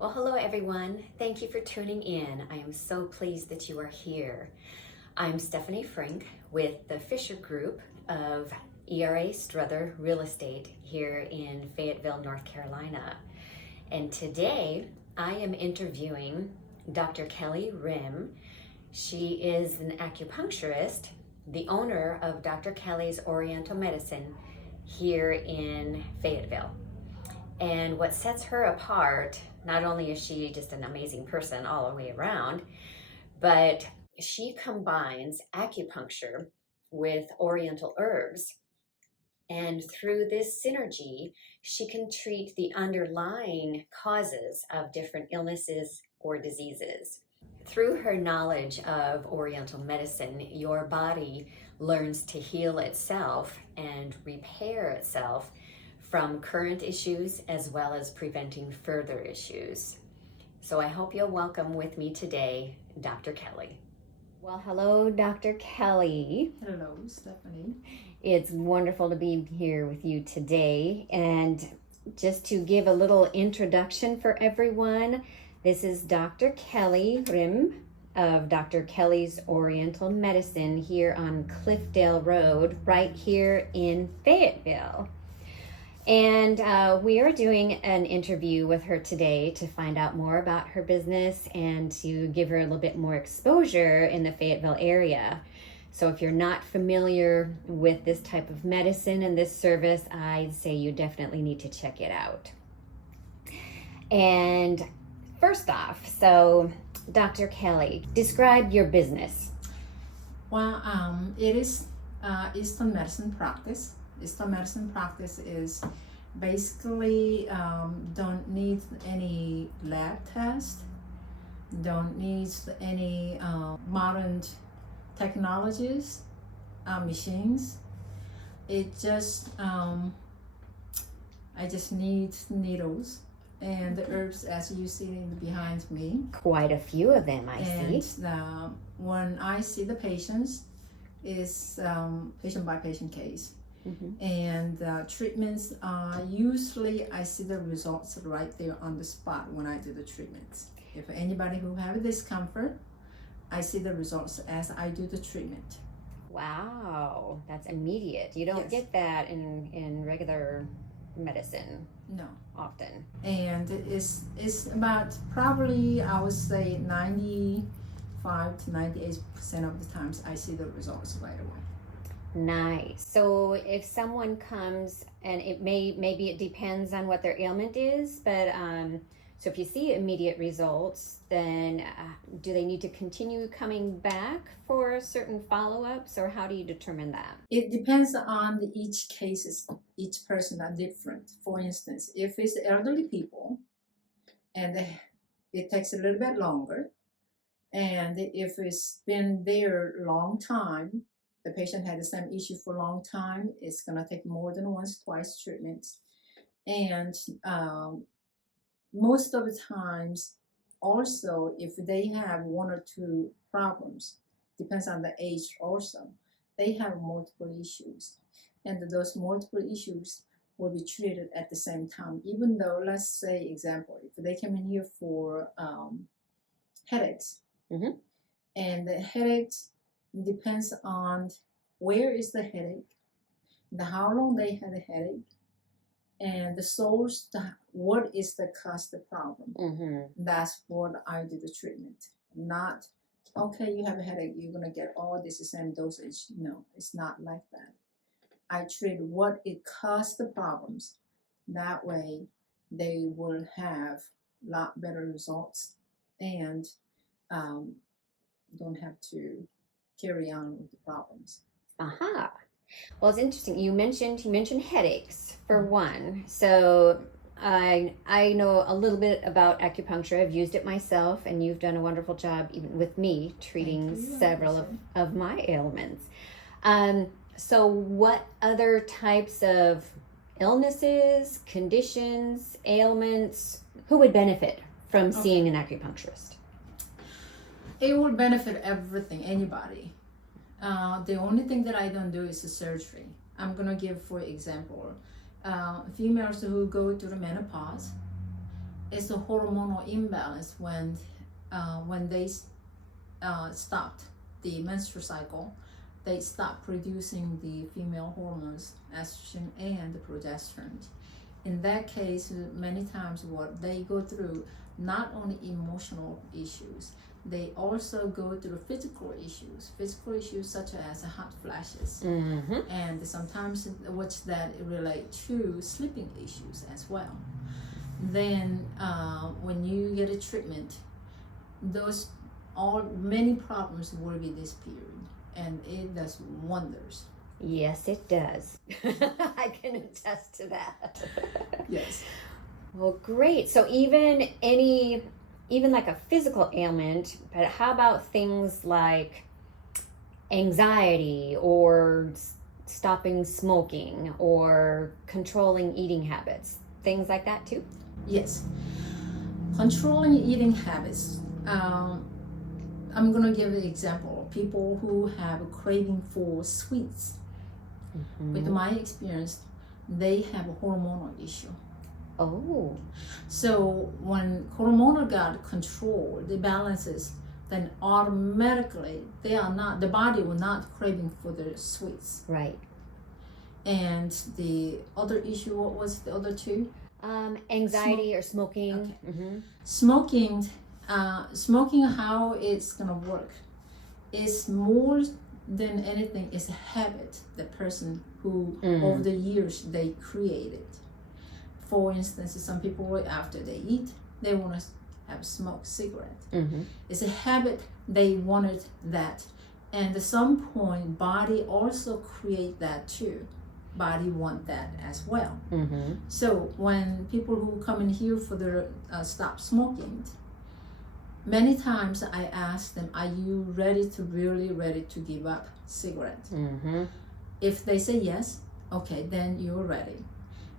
Well, hello everyone. Thank you for tuning in. I am so pleased that you are here. I'm Stephanie Frink with the Fischer Group of Strother Real Estate here in Fayetteville, North Carolina. And today I am interviewing Dr. Kelly Rim. She is an acupuncturist, the owner of Dr. Kelly's Oriental Medicine here in Fayetteville. And what sets her apart, not only is she just an amazing person all the way around, but she combines acupuncture with Oriental herbs. And through this synergy, she can treat the underlying causes of different illnesses or diseases. Through her knowledge of Oriental medicine, your body learns to heal itself and repair itself from current issues as well as preventing further issues. So I hope you'll welcome with me today, Dr. Kelly. Well, hello, Dr. Kelly. Hello, Stephanie. It's wonderful to be here with you today. And just to give a little introduction for everyone, this is Dr. Kelly Rim of Dr. Kelly's Oriental Medicine here on Cliffdale Road, right here in Fayetteville. And we are doing an interview with her today to find out more about her business and to give her a little bit more exposure in the Fayetteville area. So if you're not familiar with this type of medicine and this service, I'd say you definitely need to check it out. And first off, so Dr. Kelly, describe your business. Well, it is Eastern medicine practice. Eastern medicine practice is basically don't need any lab test, don't need any modern technologies, machines. It just I just need needles and the herbs as you see behind me. Quite a few of them, I see. And when I see the patients, is patient by patient case. Mm-hmm. And treatments, usually I see the results right there on the spot when I do the treatments. If anybody who have a discomfort, I see the results as I do the treatment. Wow, that's immediate. You don't get that in regular medicine. No. Often. And it's about probably, I would say 95 to 98% of the times I see the results right away. Nice. So if someone comes, and maybe it depends on what their ailment is, but so if you see immediate results, then do they need to continue coming back for certain follow-ups, or how do you determine that? It depends on each cases. Each person are different. For instance, if it's elderly people and it takes a little bit longer, and if it's been there a long time, the patient had the same issue for a long time, it's going to take more than once, twice treatments. And most of the times, also, if they have one or two problems, depends on the age also, they have multiple issues. And those multiple issues will be treated at the same time, even though, let's say, example, if they come in here for headaches, mm-hmm. and the headaches depends on where is the headache, how long they had a headache, and the source, what is the cause of the problem. Mm-hmm. That's what I do the treatment. Not, okay, you have a headache, you're going to get all this the same dosage. No, it's not like that. I treat what it caused the problems. That way, they will have a lot better results and don't have to carry on with the problems. Aha. Well, it's interesting. You mentioned headaches for one. So I know a little bit about acupuncture. I've used it myself, and you've done a wonderful job even with me treating several of my ailments. So what other types of illnesses, conditions, ailments, who would benefit from seeing an acupuncturist? It would benefit everything, anybody. The only thing that I don't do is the surgery. I'm gonna give, for example, females who go through the menopause, it's a hormonal imbalance when they stopped the menstrual cycle. They stop producing the female hormones, estrogen and progesterone. In that case, many times what they go through, not only emotional issues, they also go through physical issues such as hot flashes, and sometimes which that relate to sleeping issues as well. Then when you get a treatment, many problems will be disappeared, and it does wonders. Yes, it does. I can attest to that. Yes. Well, great. So even like a physical ailment, but how about things like anxiety or stopping smoking or controlling eating habits, things like that too? Yes. Controlling eating habits. I'm going to give an example. People who have a craving for sweets. With my experience, they have a hormonal issue. Oh. So when hormonal got controlled, the balances, then automatically the body will not craving for the sweets. Right. And the other issue, what was the other two? Anxiety or smoking. Okay. Smoking, how it's gonna work is more than anything is a habit the person who over the years they created. For instance, some people after they eat, they want to have smoke cigarette. It's a habit, they wanted that, and at some point body also create that too. Body want that as well. So when people who come in here for their stop smoking, many times I ask them, are you really ready to give up cigarette? If they say yes, okay, then you're ready.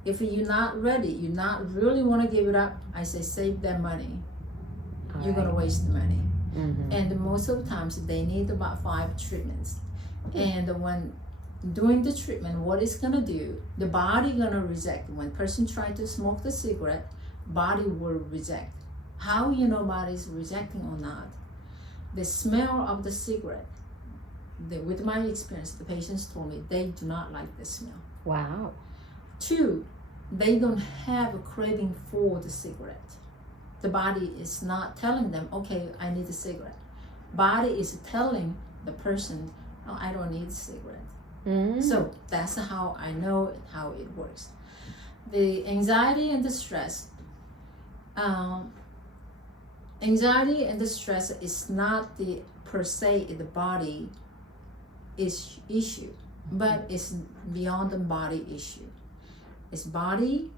If you're not ready, you're not really want to give it up, I say save that money. You're going to waste the money. And most of the times they need about 5 treatments. And when doing the treatment, what it's going to do, the body going to reject. When person try to smoke the cigarette, body will reject. How you know body is rejecting or not? The smell of the cigarette. With my experience, the patients told me they do not like the smell. Wow. 2, they don't have a craving for the cigarette. The body is not telling them, okay, I need a cigarette. Body is telling the person, no, I don't need a cigarette. So that's how I know how it works. The anxiety and the stress. Anxiety and the stress is not the per se the body issue, but it's beyond the body issue. It's body,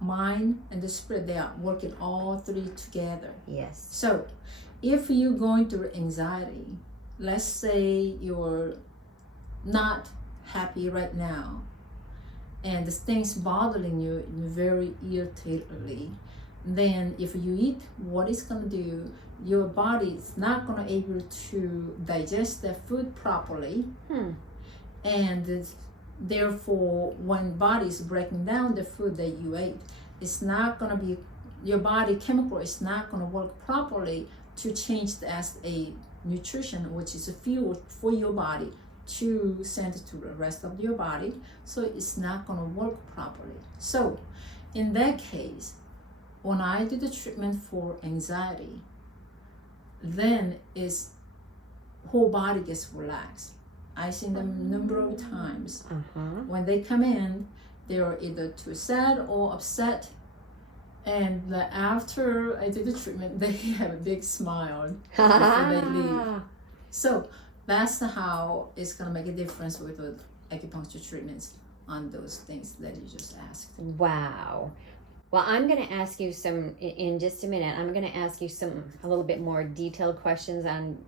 mind, and the spirit. They are working all 3 together. Yes. So if you're going through anxiety, let's say you're not happy right now, and the things bothering you very irritatedly, then if you eat, what it's going to do, your body is not going to able to digest the food properly. And therefore, when body is breaking down the food that you ate, it's not going to be, your body chemical is not going to work properly to change as a nutrition, which is a fuel for your body to send it to the rest of your body. So it's not going to work properly. So in that case, when I do the treatment for anxiety, then is whole body gets relaxed. I've seen them a number of times. When they come in, they are either too sad or upset, and after I do the treatment, they have a big smile before they leave. So that's how it's going to make a difference with the acupuncture treatments on those things that you just asked. Wow. Well, I'm going to ask you in just a minute, I'm going to ask you a little bit more detailed questions on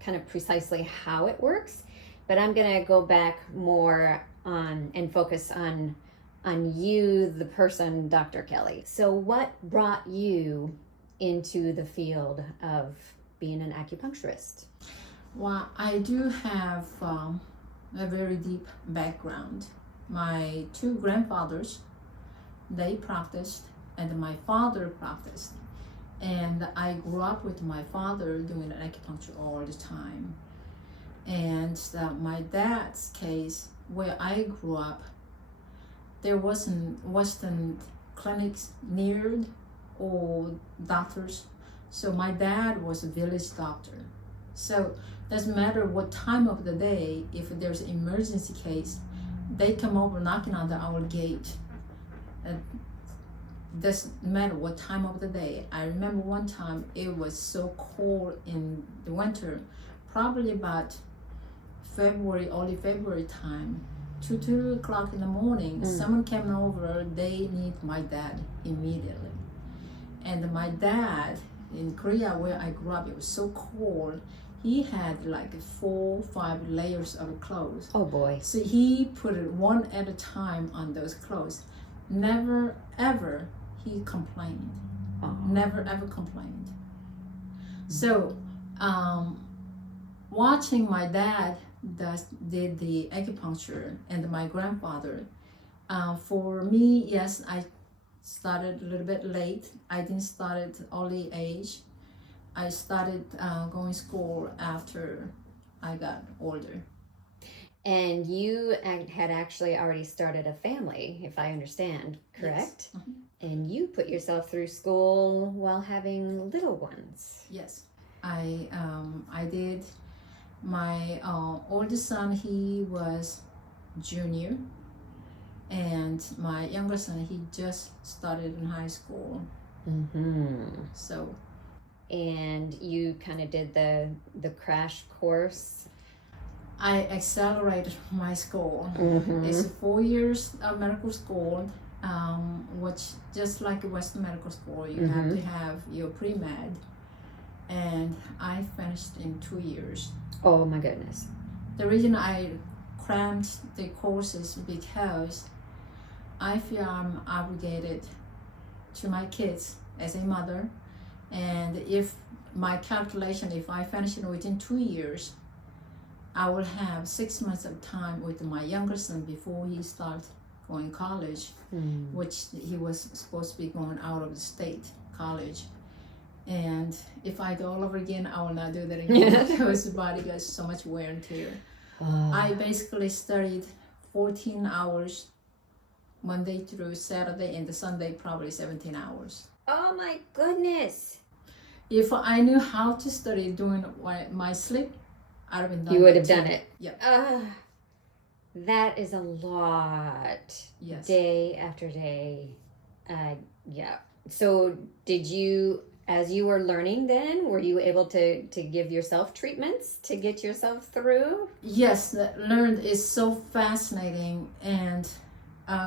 kind of precisely how it works, but I'm going to go back more on and focus on you, the person, Dr. Kelly. So what brought you into the field of being an acupuncturist? Well, I do have a very deep background. My 2 grandfathers, they practiced and my father practiced. And I grew up with my father doing acupuncture all the time. And my dad's case, where I grew up, there wasn't clinics near or doctors. So my dad was a village doctor. So doesn't matter what time of the day, if there's an emergency case, they come over knocking on our gate. Doesn't matter what time of the day. I remember one time it was so cold in the winter, probably about February, early February time, 2 o'clock in the morning, someone came over, they need my dad immediately. And my dad, in Korea where I grew up, it was so cold, he had like 4 or 5 layers of clothes. Oh boy. So he put it one at a time on those clothes. Never ever he complained. Never ever complained. So watching my dad did the acupuncture and my grandfather, for me, yes, I started a little bit late. I didn't start at early age. I started going to school after I got older. And you had actually already started a family, if I understand, correct? Yes. And you put yourself through school while having little ones. Yes, I did. My oldest son, he was junior, and my younger son, he just started in high school. So. And you kind of did the crash course. I accelerated my school. It's 4 years of medical school, which just like a Western medical school, you have to have your pre-med. And I finished in 2 years. Oh my goodness. The reason I crammed the courses because I feel I'm obligated to my kids as a mother. And if my calculation, if I finish it within 2 years, I will have 6 months of time with my younger son before he starts going college, which he was supposed to be going out of the state college. And if I do all over again, I will not do that again because the body gets so much wear and tear. I basically studied 14 hours Monday through Saturday, and the Sunday probably 17 hours. Oh my goodness. If I knew how to study during my sleep, I would have done it. You would have done it. Yeah. That is a lot. Yes. Day after day. Yeah. So did you, as you were learning then, were you able to give yourself treatments to get yourself through? Yes, learned is so fascinating, and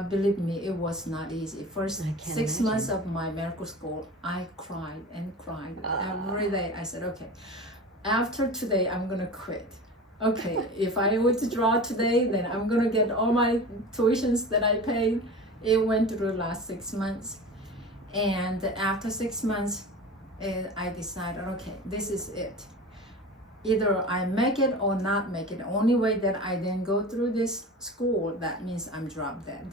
believe me, it was not easy. First 6 months of my medical school, I cried and cried every day. I said, okay, after today, I'm gonna quit. Okay, if I withdraw today, then I'm gonna get all my tuitions that I paid. It went through the last 6 months. And after 6 months, I decided, okay, this is it. Either I make it or not make it. The only way that I then go through this school, that means I'm drop dead.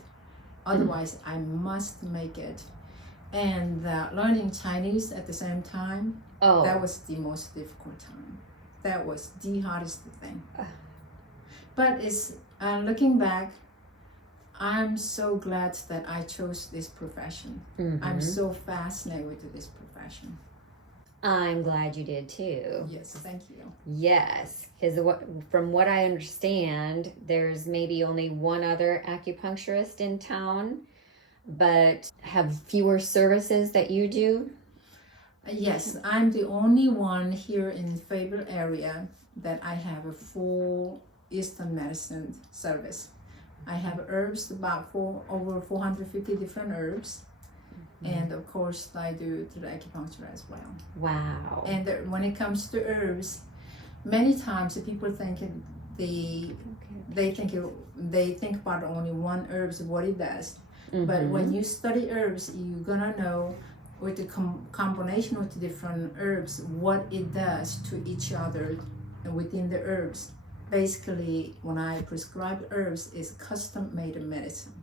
Otherwise, I must make it. And learning Chinese at the same time, that was the most difficult time. That was the hardest thing. But it's looking back, I'm so glad that I chose this profession. I'm so fascinated with this profession. I'm glad you did too. Yes, thank you. Yes, because from what I understand, there's maybe only one other acupuncturist in town, but have fewer services that you do? Yes, I'm the only one here in Fayetteville area that I have a full Eastern medicine service. I have herbs, about over 450 different herbs. And of course, I do the acupuncture as well. Wow. And when it comes to herbs, many times people think they think about only one herbs, what it does. But when you study herbs, you're gonna know with the combination of the different herbs what it does to each other within the herbs. Basically, when I prescribe herbs, it's custom-made medicine.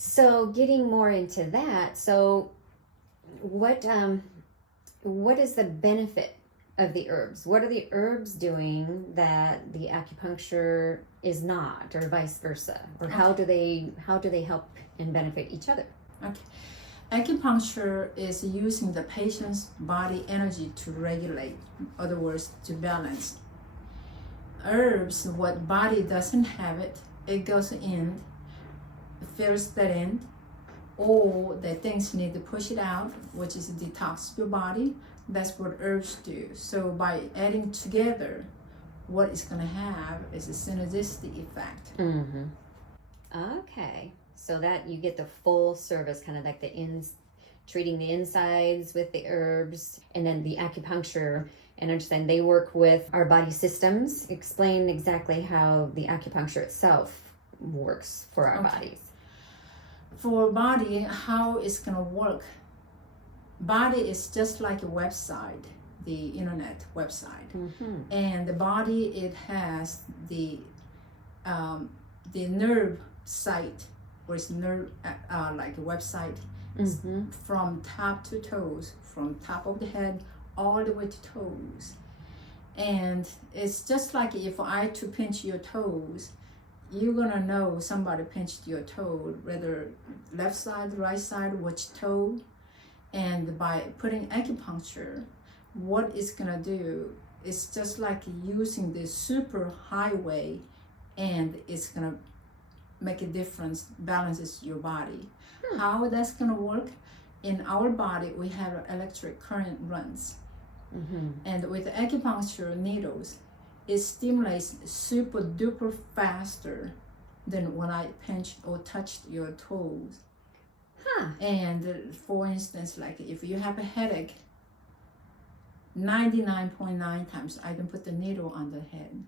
So getting more into that, so what is the benefit of the herbs? What are the herbs doing that the acupuncture is not, or vice versa? Or how do they help and benefit each other? Okay. Acupuncture is using the patient's body energy to regulate, in other words, to balance. Herbs, what body doesn't have it, it goes in, fills that in, or the things need to push it out, which is detox your body. That's what herbs do. So by adding together, what it's going to have is a synergistic effect. Mm-hmm. Okay, so that you get the full service, kind of like treating the insides with the herbs, and then the acupuncture. And understand they work with our body systems. Explain exactly how the acupuncture itself works for our bodies. For body, how it's going to work. Body is just like a website, the internet website. Mm-hmm. And the body, it has the nerve site, or it's nerve like a website, Mm-hmm. from top to toes, from top of the head all the way to toes. And it's just like if I to pinch your toes, you're gonna know somebody pinched your toe, whether left side, right side, which toe. And by putting acupuncture, what it's gonna do is just like using the super highway, and it's gonna make a difference, balances your body. How that's gonna work? In our body, we have electric current runs. Mm-hmm. And with acupuncture needles, it stimulates super duper faster than when I pinched or touched your toes. Huh. And for instance, like if you have a headache, 99.9 times I can put the needle on the head.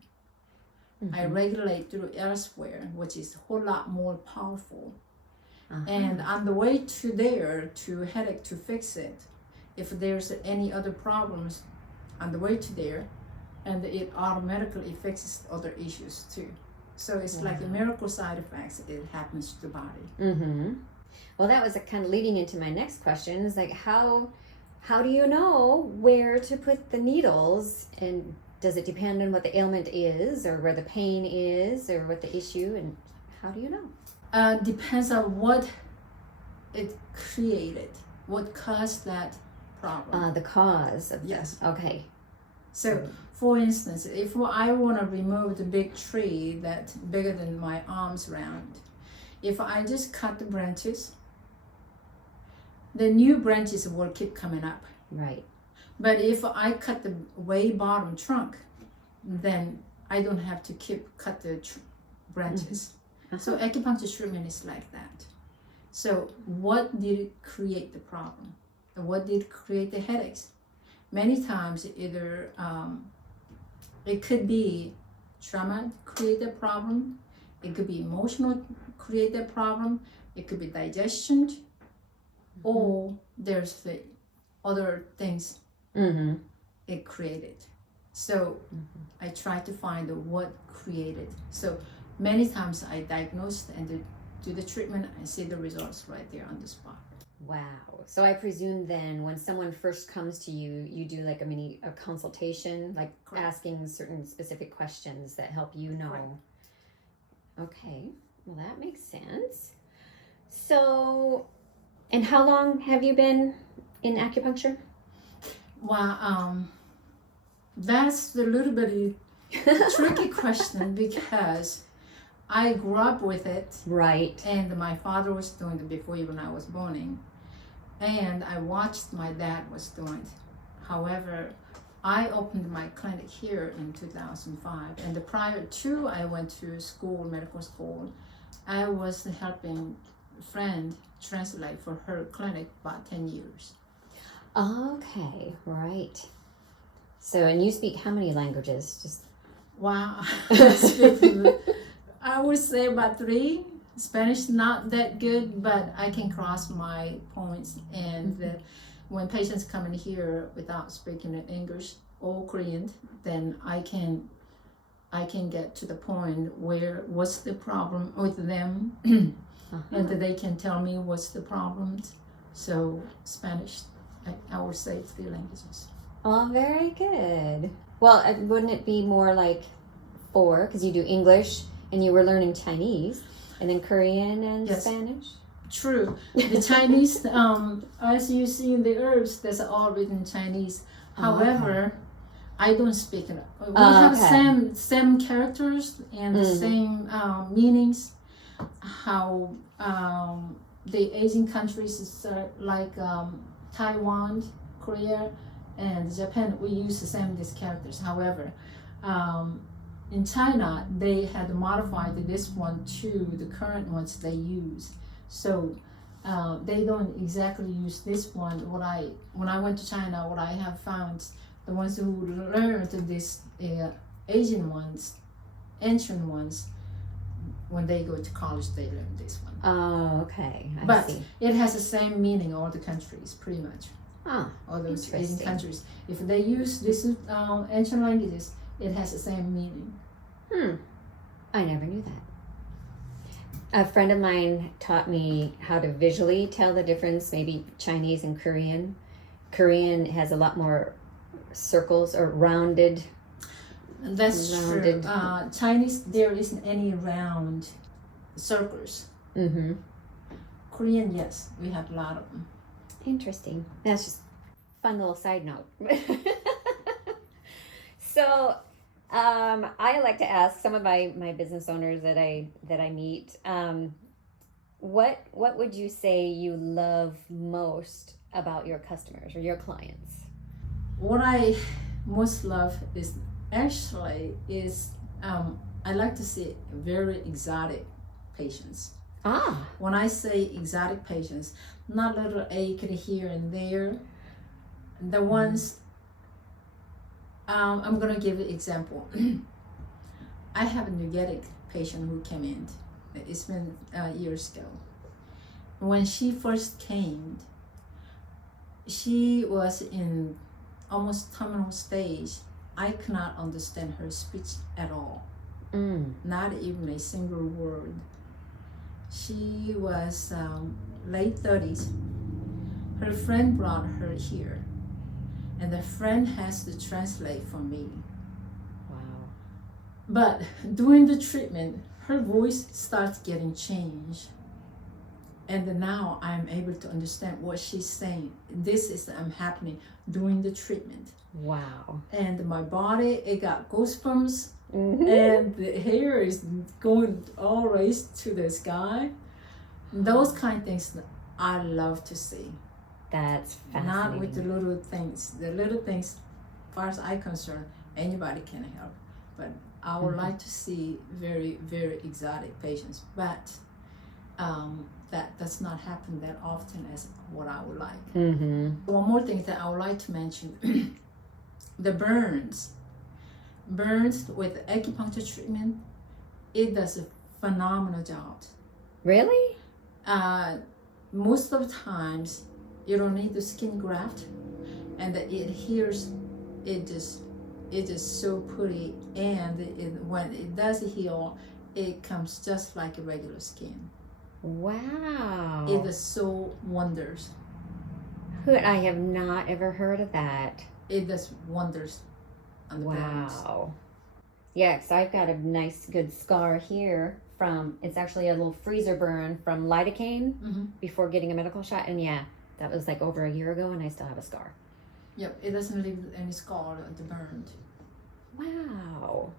Mm-hmm. I regulate through elsewhere, which is a whole lot more powerful. Uh-huh. And on the way to there, to headache, to fix it, if there's any other problems on the way to there, and it automatically fixes other issues too. So it's like a miracle side effects. It happens to the body. Mm-hmm. Well, that was kind of leading into my next question. Is like how do you know where to put the needles, and does it depend on what the ailment is, or where the pain is, or what the issue, and how do you know? Depends on what it created, what caused that problem. The cause of Yes. this. Okay. So, for instance, if I want to remove the big tree that's bigger than my arms round, if I just cut the branches, the new branches will keep coming up. Right. But if I cut the way bottom trunk, then I don't have to cut the branches. Uh-huh. So acupuncture treatment is like that. So what did create the problem? What did create the headaches? Many times either it could be trauma create the problem, it could be emotional create the problem, it could be digestion, or there's the other things it created. So I try to find what created. So many times I diagnose and do the treatment, I see the results right there on the spot. Wow. So I presume then when someone first comes to you, you do like a consultation, like Correct. asking certain specific questions that help you know. Correct. Okay. Well, that makes sense. So, and how long have you been in acupuncture? Well, that's a little bit tricky question because I grew up with it. Right. And my father was doing it before even I was born. And I watched my dad was doing it. However, I opened my clinic here in 2005. And prior to I went to school, medical school, I was helping a friend translate for her clinic about 10 years. Okay. Right. So, and you speak how many languages? Just Wow. I would say about 3. Spanish not that good, but I can cross my points. And when patients come in here without speaking English or Korean, then I can get to the point where what's the problem with them, and they can tell me what's the problems. So Spanish, I would say 3 languages. Oh, very good. Well, wouldn't it be more like 4, because you do English and you were learning Chinese, and then Korean and Yes. Spanish? True. The Chinese, as you see in the herbs, that's all written in Chinese. However, I don't speak it. We have same characters and the same meanings. How the Asian countries is like Taiwan, Korea, and Japan, we use the same these characters. However, in China, they had modified this one to the current ones they use. So they don't exactly use this one. When I went to China, what I have found, the ones who learned this Asian ones, ancient ones, when they go to college, they learn this one. Oh, okay. But see. it has the same meaning all the countries, pretty much. Ah, All those Asian interesting. countries. If they use this ancient languages, it has the same meaning. I never knew that. A friend of mine taught me how to visually tell the difference, maybe Chinese and Korean. Korean has a lot more circles or rounded. That's Rounded. true. Chinese, there isn't any round circles. Mm-hmm. Korean, yes, we have a lot of them. Interesting. That's just a fun little side note. So, I like to ask some of my business owners that I meet, what would you say you love most about your customers or your clients? What I most love is actually I like to see very exotic patients. Ah, When I say exotic patients, not little ache here and there. The ones, I'm going to give an example. I have a pneumatic patient who came in. It's been years ago. When she first came, she was in almost terminal stage. I could not understand her speech at all. Not even a single word. She was late 30s. Her friend brought her here, and the friend has to translate for me. wow. But during the treatment, her voice starts getting changed. And now I'm able to understand what she's saying. This is happening during the treatment. Wow. And my body, it got goosebumps. Mm-hmm. And the hair is going all raised to the sky. Those kind of things I love to see. That's fascinating. Not with the little things. The little things, as far as I'm concerned, anybody can help. But I would like to see very, very exotic patients. But that does not happen that often as what I would like. Mm-hmm. One more thing that I would like to mention, the burns. Burns with acupuncture treatment, it does a phenomenal job. Really? Most of the times, you don't need the skin graft, and it heals. It is so pretty, and when it does heal, it comes just like a regular skin. Wow. It is so wonders. I have not ever heard of that. It does wonders on the burns. Wow. Yeah, because I've got a nice good scar here from, it's actually a little freezer burn from lidocaine before getting a medical shot. And yeah, that was like over a year ago and I still have a scar. Yep, it doesn't leave any scar on the burn. Wow.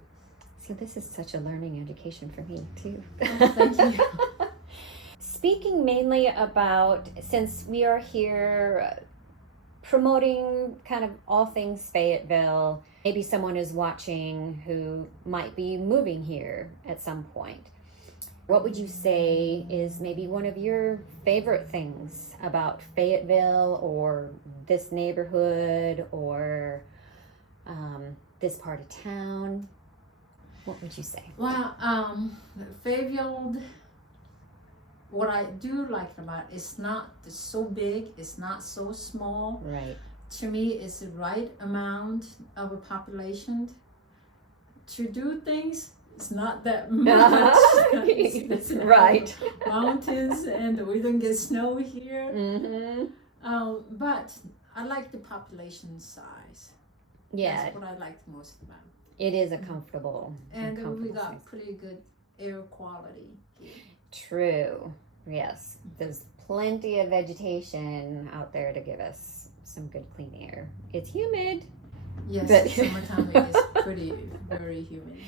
So this is such a learning education for me too. Thank you. Speaking mainly about, since we are here promoting kind of all things Fayetteville, maybe someone is watching who might be moving here at some point. What would you say is maybe one of your favorite things about Fayetteville or this neighborhood or this part of town? What would you say? Well, Fayetteville, what I do like about it, it's not so big, it's not so small. Right. To me, it's the right amount of a population to do things. it's not that much. It's Right. Mountains, and we don't get snow here. Mm-hmm. But I like the population size. Yeah, That's what I liked most about it. it is a comfortable. And we comfortable got size. pretty good air quality here. True. Yes, there's plenty of vegetation out there to give us some good clean air. It's humid. Yes, But- summertime it is pretty, very humid.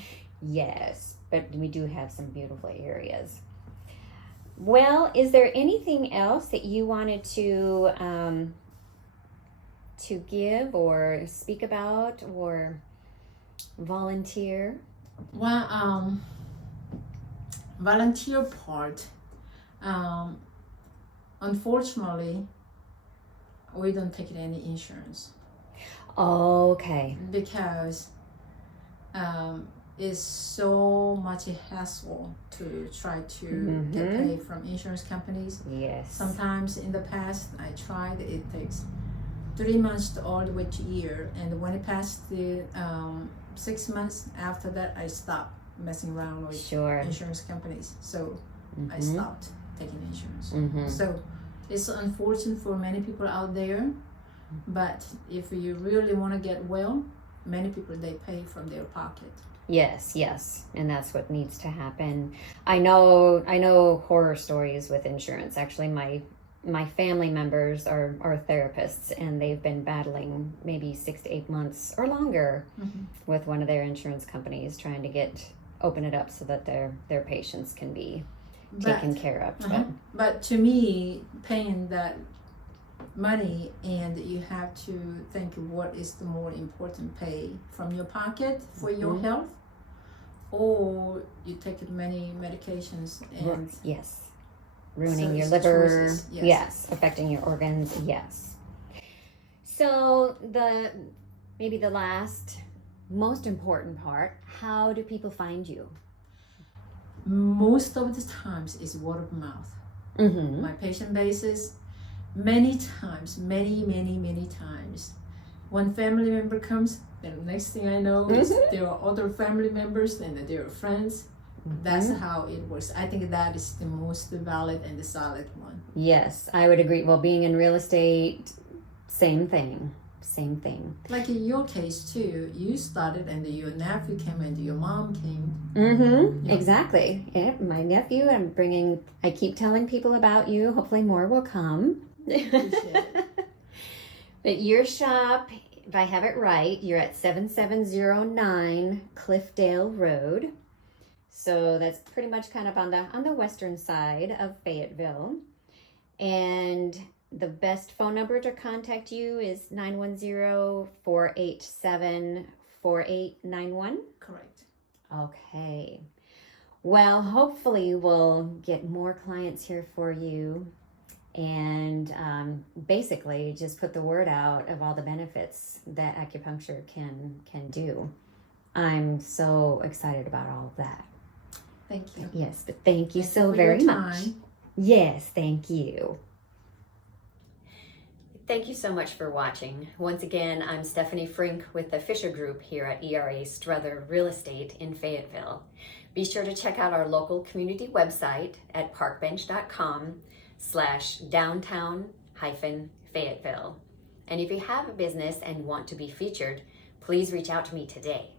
Yes, but we do have some beautiful areas. Well, is there anything else that you wanted to give or speak about or volunteer? Well, volunteer part, unfortunately, we don't take any insurance Okay. because it's so much hassle to try to get Mhm. paid from insurance companies. Yes. Sometimes in the past I tried, it takes 3 months to all the way to a year, and when it passed the 6 months after that, I stopped messing around with Sure. insurance companies, so I Mhm. stopped taking insurance. Mhm. So it's unfortunate for many people out there, but if you really want to get well, many people, they pay from their pocket. Yes, yes, and that's what needs to happen. I know horror stories with insurance. Actually, my family members are therapists, and they've been battling maybe 6 to 8 months or longer with one of their insurance companies trying to open it up so that their patients can be taken care of. But to me, paying that money, and you have to think what is the more important, pay from your pocket for your health, or you take many medications and Yes, ruining So your it's liver. choices, yes. Yes, affecting your organs. Yes. So maybe the last most important part, how do people find you? most of the times is word of mouth. Mm-hmm. My patient basis, many times, many times, when family member comes, then the next thing I know is there are other family members and there are friends. That's how it works. I think that is the most valid and the solid one. Yes, I would agree. Well, being in real estate, same thing. Like in your case too, you started and your nephew came and your mom came. Mm-hmm. Yeah. Exactly. Yeah, my nephew, I keep telling people about you. Hopefully more will come. Appreciate it. But your shop, if I have it right, you're at 7709 Cliffdale Road. So that's pretty much kind of on the western side of Fayetteville. And the best phone number to contact you is 910-487-4891. Correct. Okay. Well, hopefully we'll get more clients here for you, and basically just put the word out of all the benefits that acupuncture can do. I'm so excited about all of that. Thank you. Yes, but thank you so for very your much. time. Yes, thank you. Thank you so much for watching. Once again, I'm Stephanie Frink with the Fischer Group here at Strother Real Estate in Fayetteville. Be sure to check out our local community website at parkbench.com/downtown-Fayetteville. And if you have a business and want to be featured, please reach out to me today.